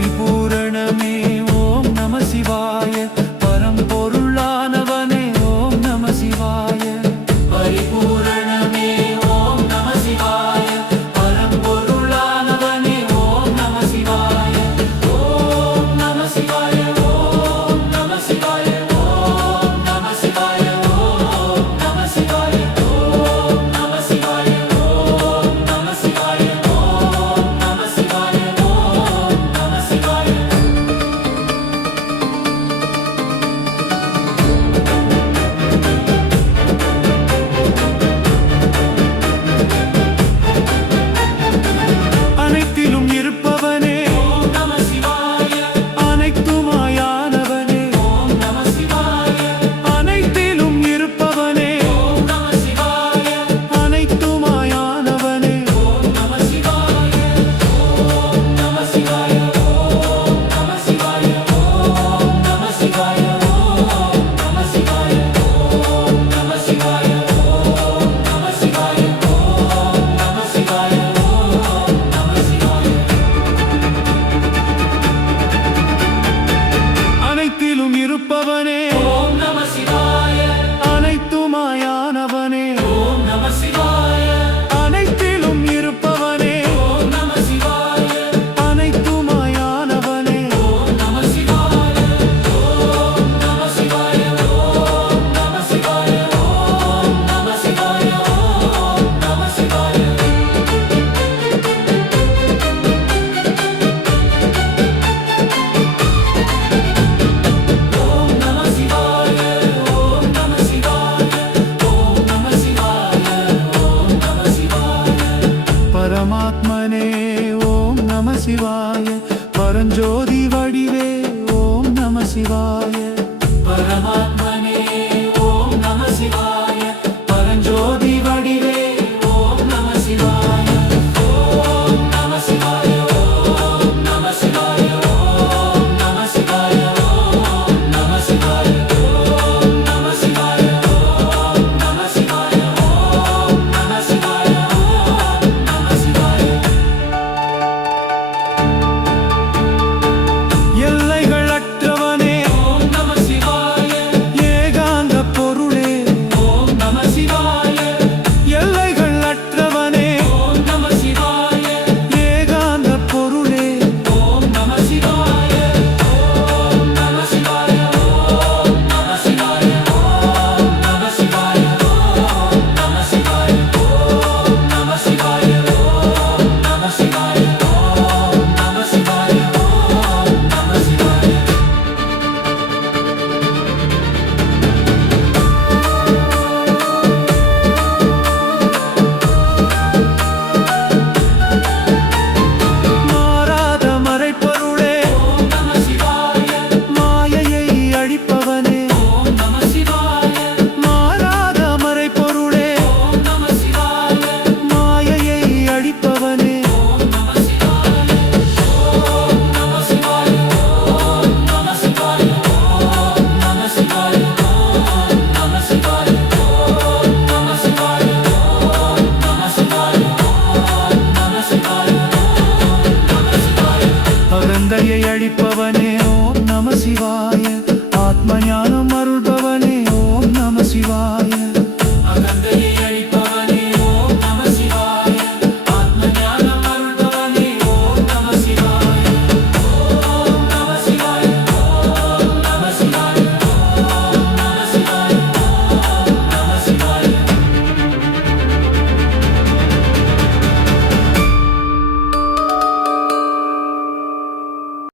பரிபூரணமே ஓம் நம சிவாய. பரம்பொருளானவனே ஓம் நம சிவாய. பரிபூரணமே ஓம் நம சிவாய. பரம்பொருளானவனே ஓம் நம சிவாய. ஓம் நம சிவாய. ஓம் நம சிவாய. ஓம் நம சிவாய. ஓம் நம சிவாய. ஓம் நம சிவாய. ஓம் நம சிவாய. ஓம் நம சிவாய. ஓம் நம சிவாய. அனைத்திலும் இருப்பவனே ஓம் நம சிவாய. அனைத்துமாயானவனே ஓம் நம சிவாய. அனைத்திலும் இருப்பவனே ஓம் நம சிவாய. அனைத்துமாயானவனே ஓம் நம சிவாய. ஓம் நம சிவாய. ஓம் நம சிவாய. ஓம் நம சிவாய. ஓம் நம சிவாய. ஓம் நம சிவாய. ஓம் நம சிவாய. ஓம் நம சிவாய. ஓம் நம சிவாய. அனைத்திலும் இருப்பவனே ஓம் நம சிவாய. அனைத்துமாயானவனே ஓம் நம சிவாய. அனைத்திலும் இருப்பவனே ஓம் நம சிவாய. அனைத்துமாயானவனே ஓம் நம சிவாய. ஓம் நம சிவாய. ஓம் நம சிவாய. ஓம் நம சிவாய. ஓம் நம சிவாய. ஓம் நம சிவாய. ஓம் நம சிவாய. ஓம் நம சிவாய. ஓம் நம சிவாய. பரமாத்மனே ஓம் நம சிவாய. பரஞ்சோதி வடிவே ஓம் நம சிவாய. பரமாத்மனே